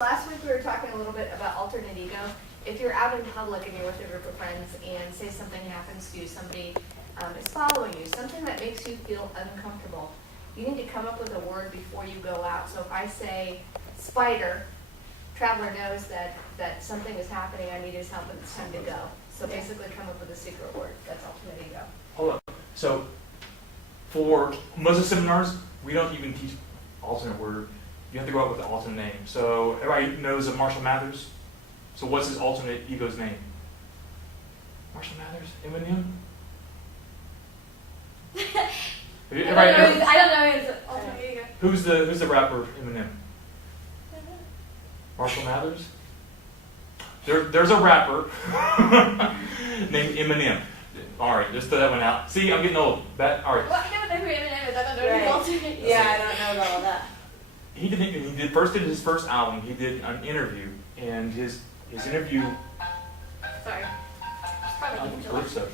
Last week we were talking a little bit about alternate ego. If you're out in public and you're with a group of friends and say something happens to you, somebody is following you, something that makes you feel uncomfortable, you need to come up with a word before you go out. So if I say spider, traveler knows that something is happening, I need his help and it's time to go. So basically come up with a secret word. That's alternate ego. Hold on. So for most of the seminars, we don't even teach alternate word. You have to go out with the alternate name. So everybody knows of Marshall Mathers. So what's his alternate ego's name? Marshall Mathers? Eminem? I don't know his alternate ego. Who's the rapper Eminem? Marshall Mathers? There's a rapper named Eminem. All right, just throw that one out. See, I'm getting old. All right. Well, I know who Eminem is. I don't know his alternate ego. Yeah, I don't know about all that. He did his first album. He did an interview, and his interview. Sorry. I believe so.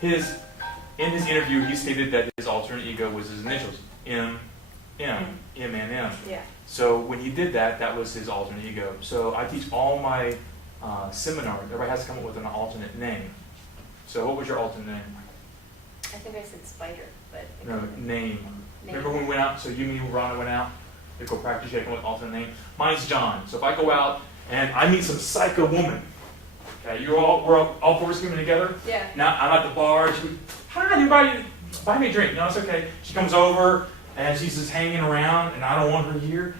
In his interview, he stated that his alternate ego was his initials, M and M. Yeah. So when he did that, that was his alternate ego. So I teach all my seminars. Everybody has to come up with an alternate name. So what was your alternate name? I think I said spider, but No, name. Remember when we went out? So you, me, and Rhonda went out to go practice. You had to come up with an alternate name. Mine's John. So if I go out and I meet some psycho woman, okay, we're all four swimming together. Yeah. Now I'm at the bar. She, hi, anybody, buy me a drink. No, it's okay. She comes over and she's just hanging around, and I don't want her here.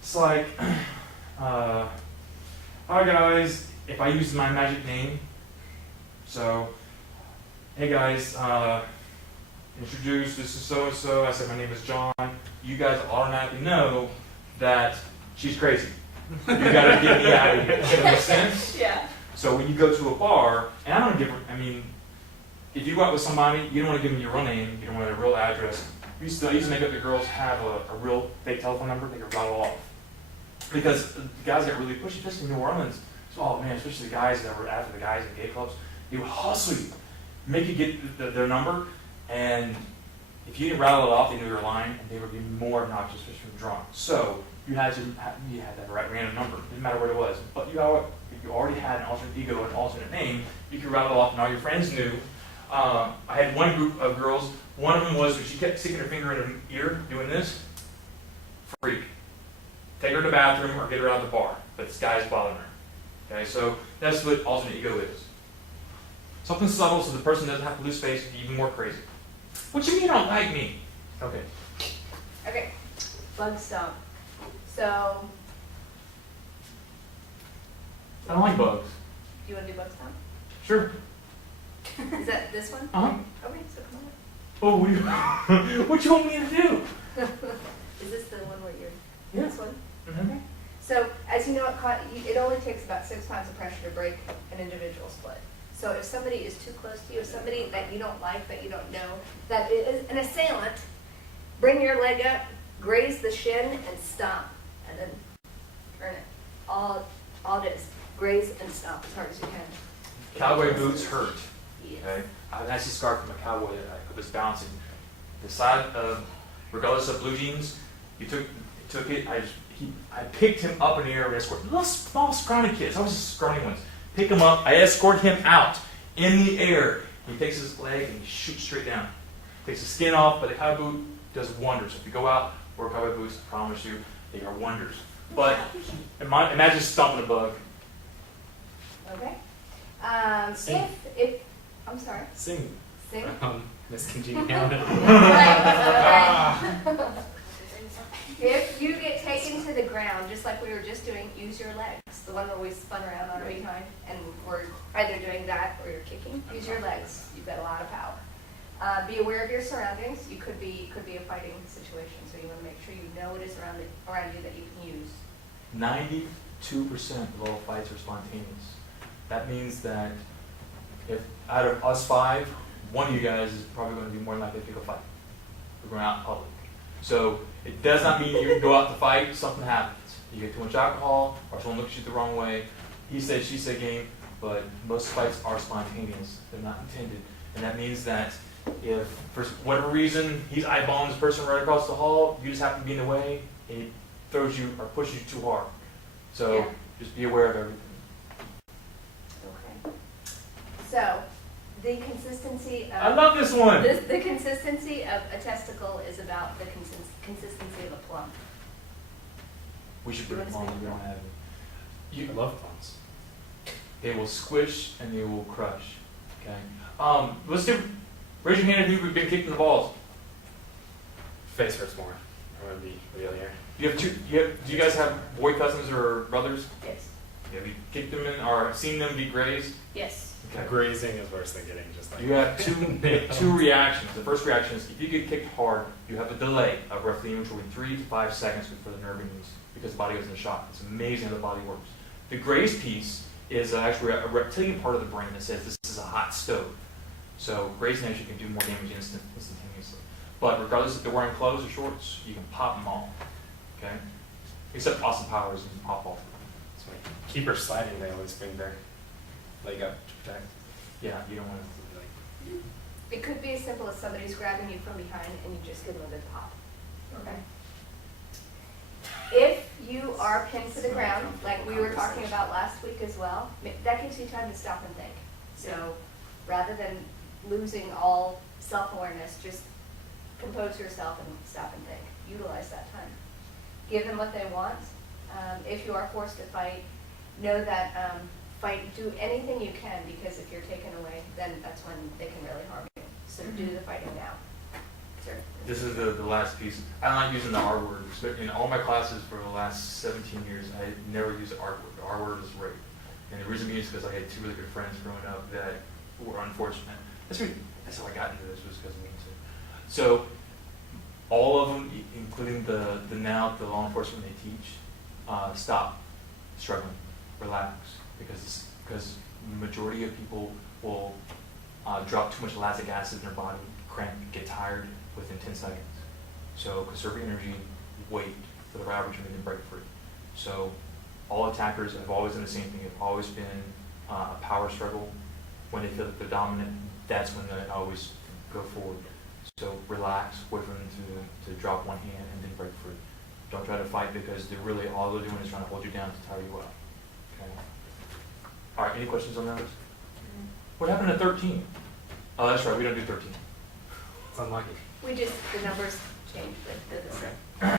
It's like, hi guys. If I use my magic name, so, hey guys, introduce, this is so-and-so. I said my name is John. You guys automatically know that she's crazy. You gotta get me out of here. Does that make sense? Yeah. So when you go to a bar, and I don't give her, if you go out with somebody, you don't want to give them your real name, you don't want their real address. I used to make up the girls have a real fake telephone number, they could rattle off. Because the guys get really pushy, especially in New Orleans. So, oh man, especially the guys that were after the guys in gay clubs, they would hustle you, make you get their number, and if you didn't rattle it off, they knew your line, and they would be more obnoxious, especially from drunk. So you had to have a random number, didn't matter what it was. But if you already had an alternate ego, an alternate name, you could rattle it off, and all your friends knew. I had one group of girls. One of them was she kept sticking her finger in her ear, doing this. Freak. Take her to the bathroom or get her out of the bar. But this guy's bothering her. Okay, so that's what alternate ego is. Something subtle so the person doesn't have to lose face, be even more crazy. What you mean you don't like me? Okay. Okay, bug stomp. So, I don't like bugs. do you want to do bug stomp? Sure. Is that this one? Uh-huh. Okay, so come on. Oh, what you want me to do? Is this the one where you're, Yeah. this one? Mm-hmm. So, as you know, it only takes about 6 pounds of pressure to break an individual split. So if somebody is too close to you, if somebody that you don't like, that you don't know, that is an assailant, bring your leg up, graze the shin, and stomp, and then turn it. All it is, graze and stomp as hard as you can. Cowboy boots hurt. Yes. Okay, I was actually scarred from a cowboy that I was bouncing. The side of, regardless of blue jeans, you took it. I picked him up in the air and escorted little small scrawny kids. I was just scrawny ones. Pick him up. I escort him out in the air. He takes his leg and he shoots straight down. Takes the skin off, but the cowboy boot does wonders. If you go out, wear cowboy boots, I promise you, they are wonders. But imagine stomping a bug. Okay. Sing. If I'm sorry. Sing. Sing. Miss Congeniality. If you get taken to the ground, just like we were just doing, use your legs. The one where we spun around on our behind, and we're either doing that or you're kicking. Use your legs. You've got a lot of power. Be aware of your surroundings. You could be a fighting situation, so you want to make sure you know what is around you that you can use. 92% of all fights are spontaneous. That means that if out of us 5, one of you guys is probably going to be more likely to pick a fight. We're going out in public. So it does not mean you go out to fight, something happens. You get too much alcohol, or someone looks at you the wrong way. He said, she said game, but most fights are spontaneous. They're not intended. And that means that if, for whatever reason, he's eyeballing this person right across the hall, you just happen to be in the way, and he throws you or pushes you too hard. So Yeah. just be aware of everything. Okay. So, the consistency of. I love this one. The consistency of a testicle is about the consistency of a plum. We should You bring wanna plums. say We don't have any. I love plums. They will squish and they will crush. Okay. Let's do. Raise your hand if you've been kicked in the balls. Face hurts more. I'm gonna be real here. You have two. Do you guys have boy cousins or brothers? Yes. Have you kicked them in or seen them be grazed? Yes. Okay. Grazing is worse than getting just like. You have two reactions. The first reaction is if you get kicked hard, you have a delay of roughly between 3 to 5 seconds before the nerve release because the body goes into shock. It's amazing how the body works. The graze piece is actually a reptilian part of the brain that says this is a hot stove. So grazing actually can do more damage instantaneously. But regardless if they're wearing clothes or shorts, you can pop them all. Okay? Except Austin Powers and pop off. So my keeper sliding, they always bring their leg up to protect. Yeah, you don't want to. Like, It could be as simple as somebody's grabbing you from behind and you just give them a good pop. Okay. If you are pinned to the ground, like we were talking about last week as well, that gives you time to stop and think. So rather than losing all self-awareness, just compose yourself and stop and think. Utilize that time. Give them what they want. If you are forced to fight, know that do anything you can, because if you're taken away, then that's when they can really harm you. So do the fighting now. Sir? This is the last piece. I don't like using the R word. In all my classes for the last 17 years, I never used the R word. The R word is rape. And the reason being is because I had two really good friends growing up that were unfortunate. That's how I got into this, was because of me too. So all of them, including the law enforcement they teach, stop struggling, relax, because the majority of people will drop too much lactic acid in their body, cramp, get tired within 10 seconds. So conserve your energy, wait for the average and then break free. So all attackers have always done the same thing. It's always been a power struggle. When they feel that they're dominant, that's when they always go forward. So relax, wait for them to drop one hand and then break free. Don't try to fight because they're really, all they're doing is trying to hold you down to tire you out. Okay. All right, any questions on those? What happened at 13? Oh, that's right, we don't do 13. it's unlucky. We just, the numbers change, but they're the same.